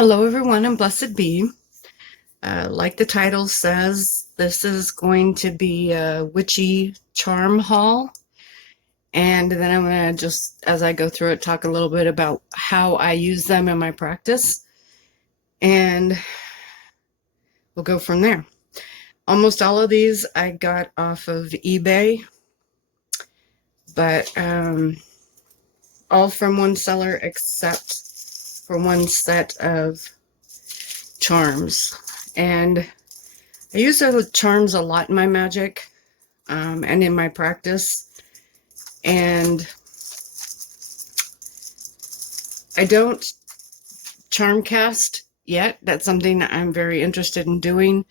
Hello, everyone, and blessed be. Like the title says, this is going to be a witchy charm haul. And then I'm going to just, as I go through it, talk a little bit about how I use them in my practice. And we'll go from there. Almost all of these I got off of eBay, but all from one seller except for one set of charms. And I use those charms a lot in my magic and in my practice. And I don't charm cast yet. That's something that I'm very interested in doing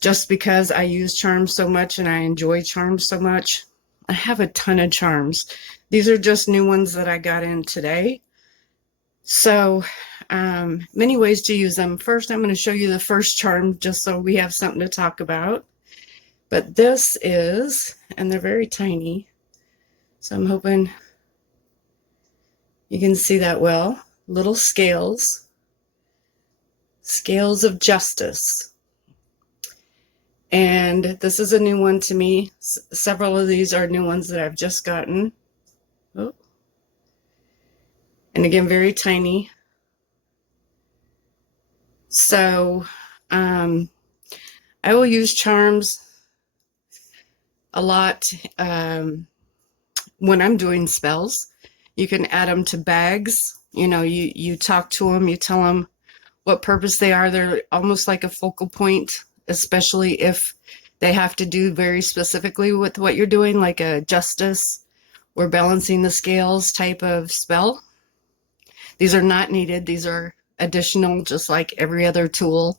just because I use charms so much and I enjoy charms so much. I have a ton of charms. These are just new ones that I got in today. So many ways to use them. First, I'm going to show you the first charm just so we have something to talk about. But this is, and they're very tiny, so I'm hoping you can see that well. Little scales. Scales of Justice. And this is a new one to me. Several of these are new ones that I've just gotten. Oh. And again, very tiny. So I will use charms a lot when I'm doing spells. You can add them to bags. You know, you talk to them, you tell them what purpose they are. They're almost like a focal point, especially if they have to do very specifically with what you're doing, like a justice or balancing the scales type of spell. These are not needed. These are additional, just like every other tool.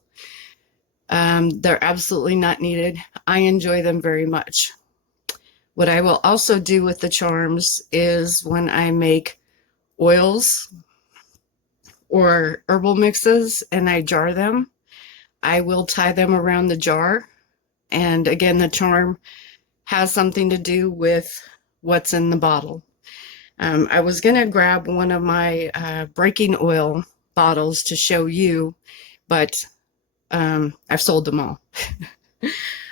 They're absolutely not needed. I enjoy them very much. What I will also do with the charms is when I make oils or herbal mixes and I jar them, I will tie them around the jar. And again, the charm has something to do with what's in the bottle. I was going to grab one of my breaking oil bottles to show you, but I've sold them all.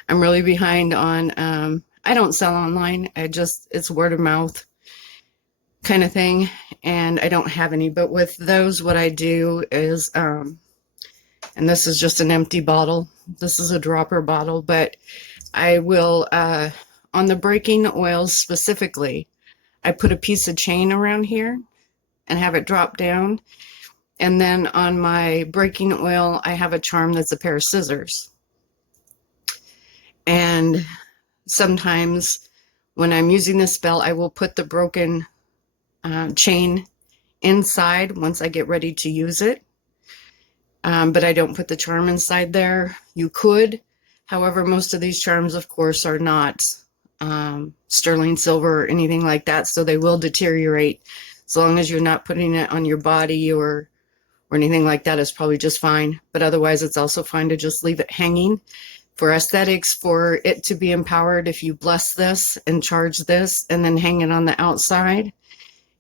I'm really behind on, I don't sell online. It's word of mouth kind of thing. And I don't have any, but with those, what I do is, and this is just an empty bottle. This is a dropper bottle, but I will, on the breaking oils specifically, I put a piece of chain around here and have it drop down. And then on my breaking oil, I have a charm that's a pair of scissors. And sometimes when I'm using this spell, I will put the broken chain inside once I get ready to use it. But I don't put the charm inside there. You could. However, most of these charms, of course, are not sterling silver or anything like that, so they will deteriorate. As long as you're not putting it on your body or anything like that, is probably just fine. But otherwise, it's also fine to just leave it hanging. For aesthetics, for it to be empowered, if you bless this and charge this and then hang it on the outside,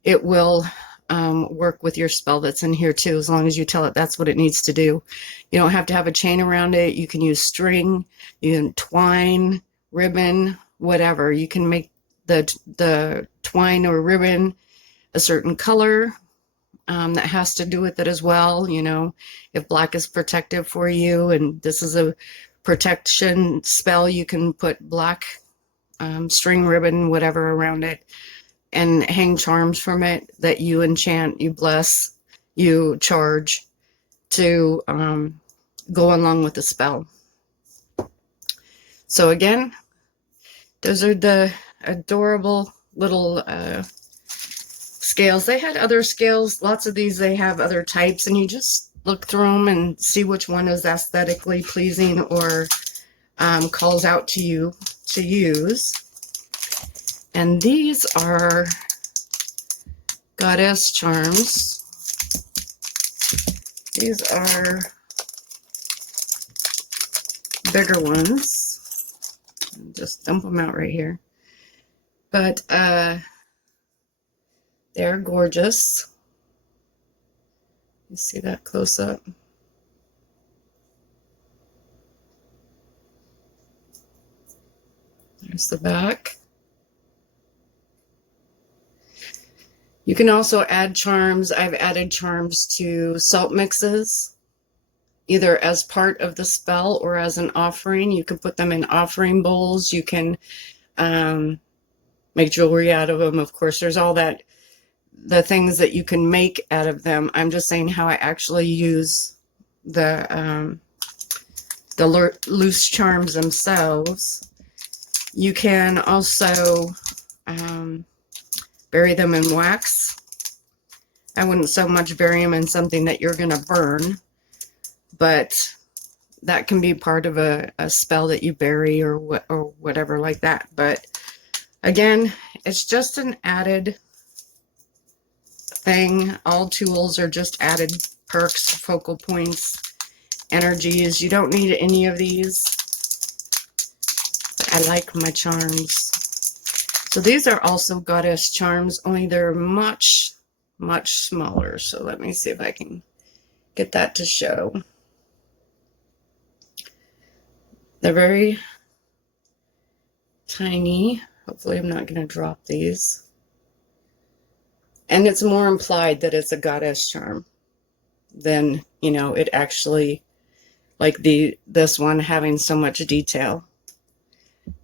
it will work with your spell that's in here too, as long as you tell it that's what it needs to do. You don't have to have a chain around it. You can use string, you can twine, ribbon, whatever. You can make the twine or ribbon a certain color that has to do with it as well. You know, if black is protective for you and this is a protection spell, you can put black string, ribbon, whatever around it and hang charms from it that you enchant, you bless, you charge to go along with the spell. So again, those are the adorable little scales. They had other scales, lots of these, they have other types, and you just look through them and see which one is aesthetically pleasing or calls out to you to use. And these are goddess charms. These are bigger ones. Just dump them out right here. But they're gorgeous. You see that close up? There's the back. You can also add charms. I've added charms to salt mixes, either as part of the spell or as an offering. You can put them in offering bowls. You can make jewelry out of them. Of course, there's all that, the things that you can make out of them. I'm just saying how I actually use the loose charms themselves. You can also bury them in wax. I wouldn't so much bury them in something that you're going to burn, but that can be part of a spell that you bury or whatever like that. But again, it's just an added thing. All tools are just added perks, focal points, energies. You don't need any of these. But I like my charms. So these are also goddess charms, only they're much, much smaller. So let me see if I can get that to show. They're very tiny. Hopefully I'm not going to drop these. And it's more implied that it's a goddess charm than, you know, it actually, like this one having so much detail.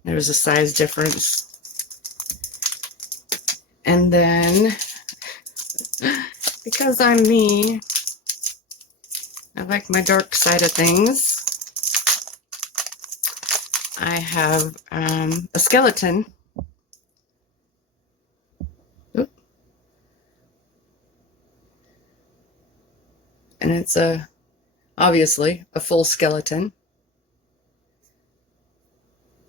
There's a size difference. And then, because I'm me, I like my dark side of things. I have a skeleton. Oop. And it's obviously a full skeleton.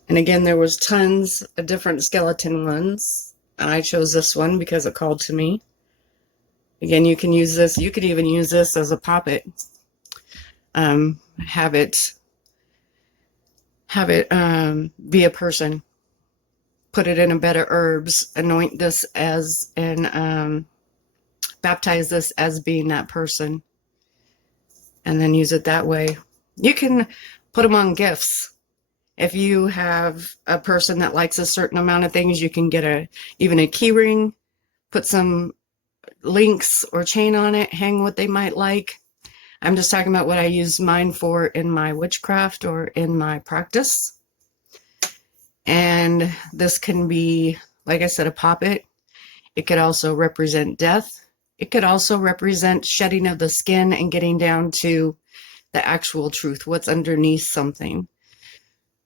And again, there was tons of different skeleton ones. And I chose this one because it called to me. Again, you can use this. You could even use this as a poppet. Have it be a person. Put it in a bed of herbs. Anoint this as, and baptize this as being that person. And then use it that way. You can put them on gifts. If you have a person that likes a certain amount of things, you can get even a key ring, put some links or chain on it, hang what they might like. I'm just talking about what I use mine for in my witchcraft or in my practice. And this can be, like I said, a poppet. It could also represent death. It could also represent shedding of the skin and getting down to the actual truth, what's underneath something.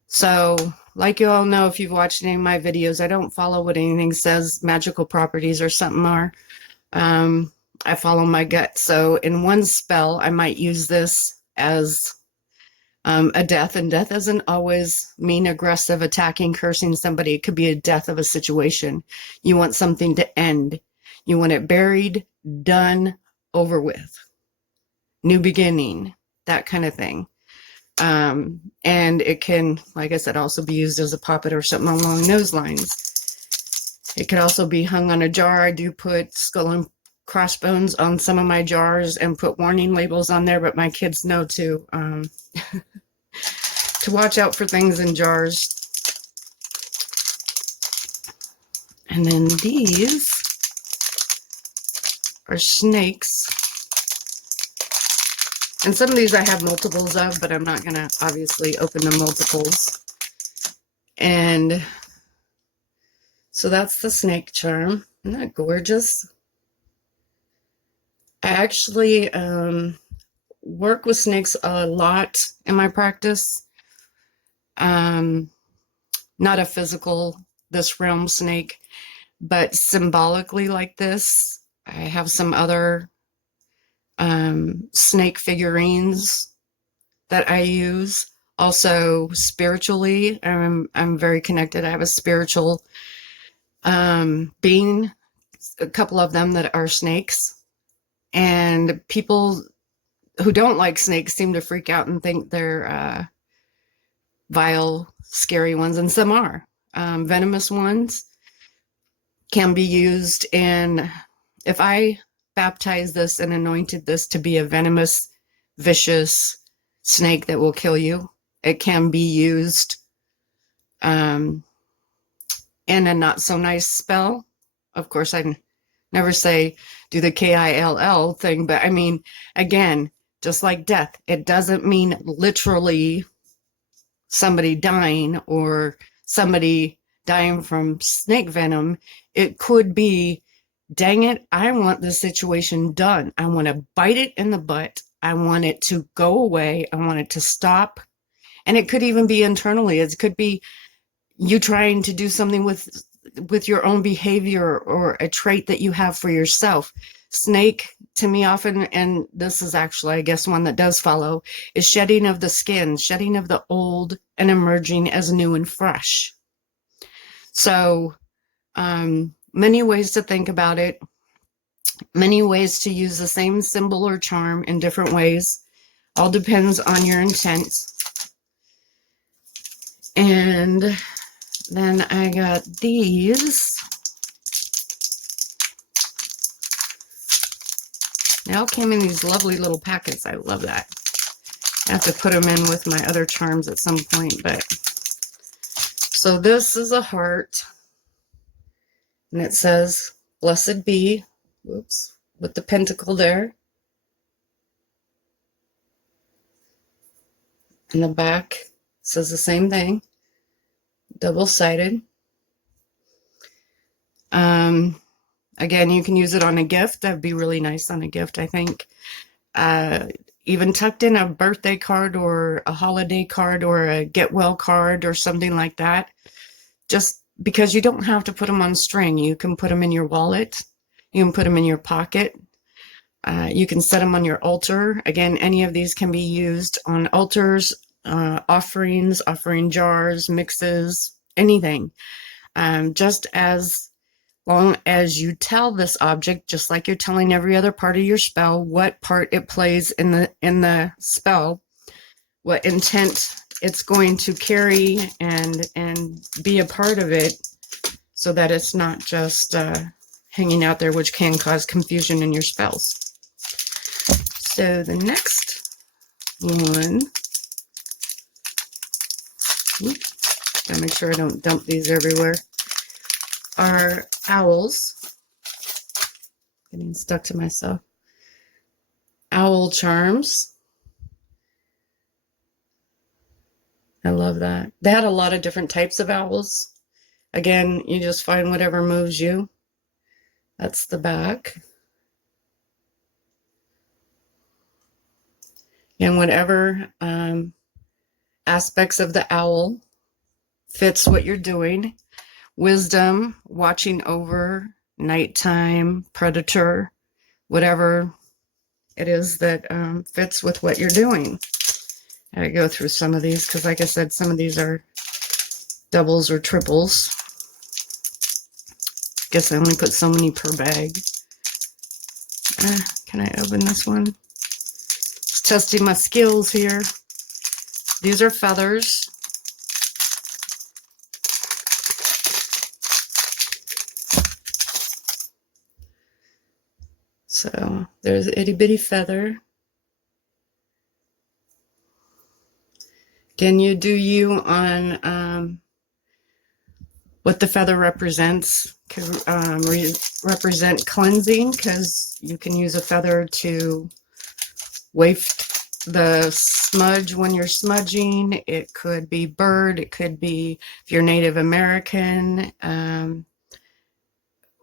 So, like you all know, if you've watched any of my videos, I don't follow what anything says magical properties or something are. I follow my gut. So in one spell, I might use this as a death, and death doesn't always mean aggressive, attacking, cursing somebody. It could be a death of a situation. You want something to end. You want it buried, done, over with. New beginning, that kind of thing. And it can, like I said, also be used as a puppet or something along those lines. It could also be hung on a jar. I do put skull and crossbones on some of my jars and put warning labels on there, but my kids know to to watch out for things in jars. And then these are snakes. And some of these I have multiples of, but I'm not going to obviously open the multiples. And so that's the snake charm. Isn't that gorgeous? I actually work with snakes a lot in my practice. Not a physical, this realm snake, but symbolically like this. I have some other snake figurines that I use. Also spiritually, I'm very connected. I have a spiritual being, a couple of them that are snakes, and people who don't like snakes seem to freak out and think they're vile, scary ones, and some are. Venomous ones can be used in, if I baptized this and anointed this to be a venomous, vicious snake that will kill you. It can be used in a not so nice spell. Of course, I never say do the KILL thing, but I mean, again, just like death, it doesn't mean literally somebody dying or somebody dying from snake venom. It could be, dang it, I want this situation done. I want to bite it in the butt. I want it to go away. I want it to stop. And it could even be internally. It could be you trying to do something with your own behavior or a trait that you have for yourself. Snake, to me, often, and this is actually, I guess, one that does follow, is shedding of the skin, shedding of the old and emerging as new and fresh. So many ways to think about it, many ways to use the same symbol or charm in different ways. All depends on your intent. And then I got these. They all came in these lovely little packets. I love that. I have to put them in with my other charms at some point, but so this is a heart, and it says, "Blessed be," whoops, with the pentacle there. In the back says the same thing, double-sided. Again, you can use it on a gift. That'd be really nice on a gift, I think. Even tucked in a birthday card or a holiday card or a get well card or something like that. Just because you don't have to put them on string. You can put them in your wallet. You can put them in your pocket. You can set them on your altar. Again, any of these can be used on altars, offerings, offering jars, mixes, anything. Just as long as you tell this object, just like you're telling every other part of your spell, what part it plays in the spell, what intent it's going to carry and be a part of it, so that it's not just hanging out there, which can cause confusion in your spells. So the next one, gotta make sure I don't dump these everywhere, are owls. Getting stuck to myself. Owl charms. I love that. They had a lot of different types of owls. Again, you just find whatever moves you. That's the back. And whatever aspects of the owl fits what you're doing. Wisdom, watching over, nighttime, predator, whatever it is that fits with what you're doing. I go through some of these because, like I said, some of these are doubles or triples. I guess I only put so many per bag. Can I open this one? Just testing my skills here. These are feathers. So there's an itty bitty feather. Can you do you on what the feather represents? Could represent cleansing, because you can use a feather to waft the smudge when you're smudging. It could be bird. It could be, if you're Native American,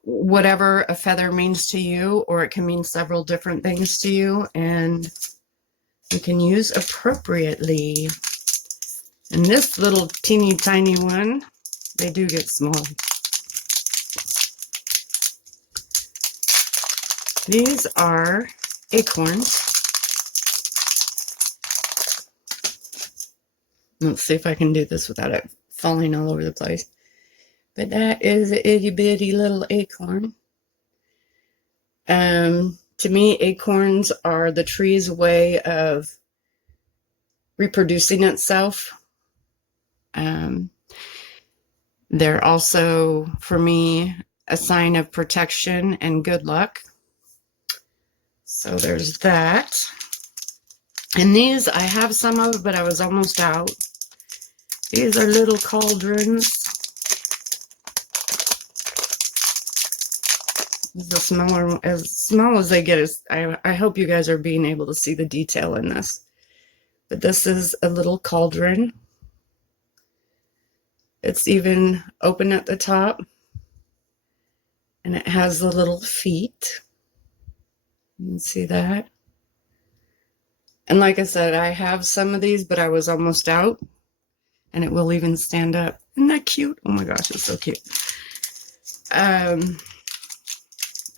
whatever a feather means to you, or it can mean several different things to you, and you can use appropriately. And this little teeny tiny one, they do get small. These are acorns. Let's see if I can do this without it falling all over the place. But that is an itty bitty little acorn. To me, acorns are the tree's way of reproducing itself. They're also, for me, a sign of protection and good luck. So there's that. And these, I have some of, but I was almost out. These are little cauldrons. The smaller, as small as they get, is I hope you guys are being able to see the detail in this. But this is a little cauldron. It's even open at the top. And it has the little feet. You can see that. And like I said, I have some of these, but I was almost out. And it will even stand up. Isn't that cute? Oh my gosh, it's so cute.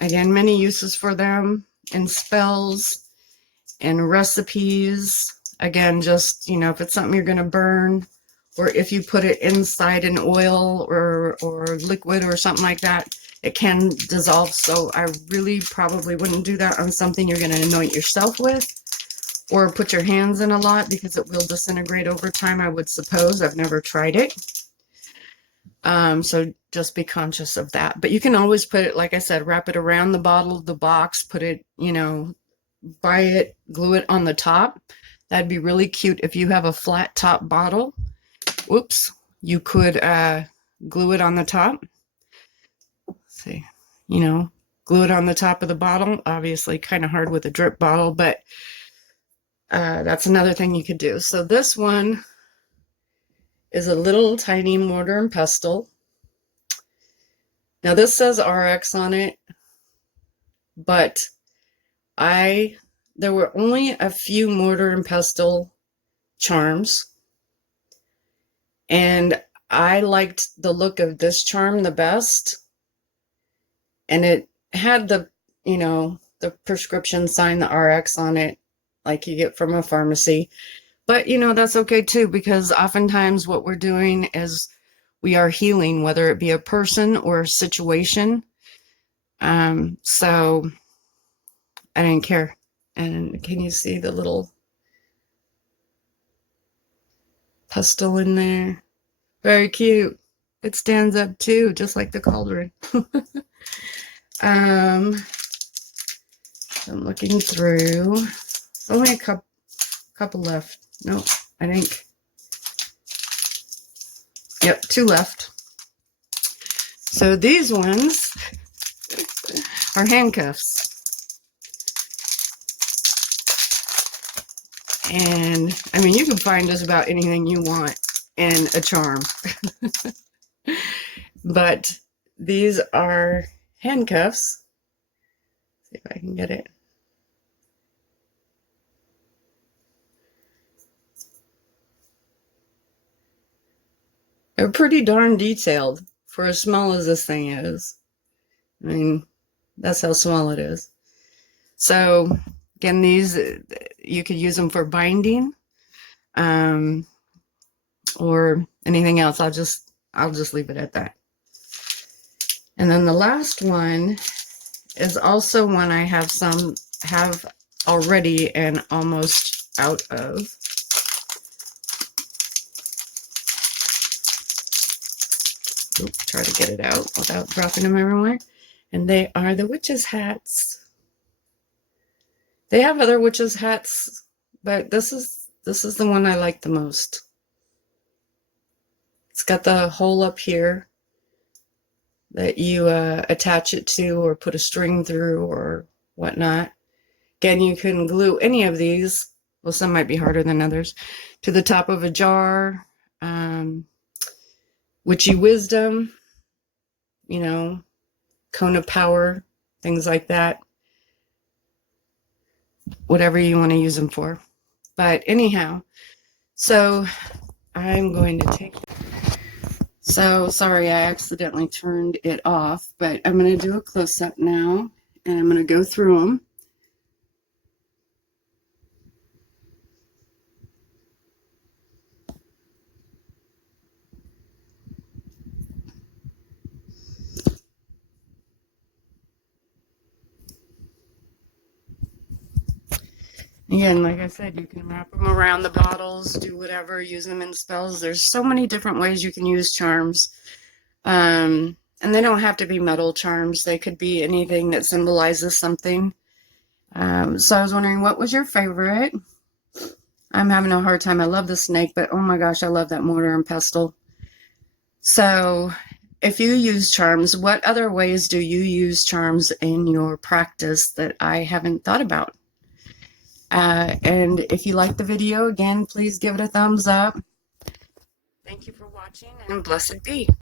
Again, many uses for them in spells and recipes. Again, just, you know, if it's something you're going to burn, or if you put it inside an oil or liquid or something like that, it can dissolve. So I really probably wouldn't do that on something you're going to anoint yourself with, or put your hands in a lot, because it will disintegrate over time, I would suppose. I've never tried it. So just be conscious of that. But you can always put it, like I said, wrap it around the bottle of the box, put it, you know, buy it, glue it on the top. That'd be really cute. If you have a flat top bottle, whoops, you could glue it on the top. Let's see, you know, glue it on the top of the bottle. Obviously kind of hard with a drip bottle, but that's another thing you could do. So this one is a little tiny mortar and pestle. Now this says RX on it, but there were only a few mortar and pestle charms, and I liked the look of this charm the best. And it had the, you know, the prescription sign, the RX on it, like you get from a pharmacy. But, you know, that's okay too, because oftentimes what we're doing is we are healing, whether it be a person or a situation. So I didn't care. And can you see the little pestle in there? Very cute. It stands up too, just like the cauldron. I'm looking through. There's only a couple left. Nope, I think. Yep, 2 left. So these ones are handcuffs. And I mean, you can find just about anything you want in a charm. But these are handcuffs. Let's see if I can get it. They're pretty darn detailed for as small as this thing is. I mean, that's how small it is. So again, these, you could use them for binding, or anything else. I'll just leave it at that. And then the last one is also one I have already and almost out of. Oop, try to get it out without dropping them everywhere. And they are the witches' hats. They have other witches' hats, but this is the one I like the most. It's got the hole up here that you attach it to, or put a string through, or whatnot. Again, you can glue any of these, well, some might be harder than others, to the top of a jar. Witchy wisdom, you know, cone of power, things like that. Whatever you want to use them for. But anyhow, so I'm going to take... So sorry, I accidentally turned it off, but I'm going to do a close-up now, and I'm going to go through them. Again, like I said, you can wrap them around the bottles, do whatever, use them in spells. There's so many different ways you can use charms. And they don't have to be metal charms. They could be anything that symbolizes something. So I was wondering, what was your favorite? I'm having a hard time. I love the snake, but oh my gosh, I love that mortar and pestle. So if you use charms, what other ways do you use charms in your practice that I haven't thought about? And if you like the video, again, please give it a thumbs up. Thank you for watching, and blessed be.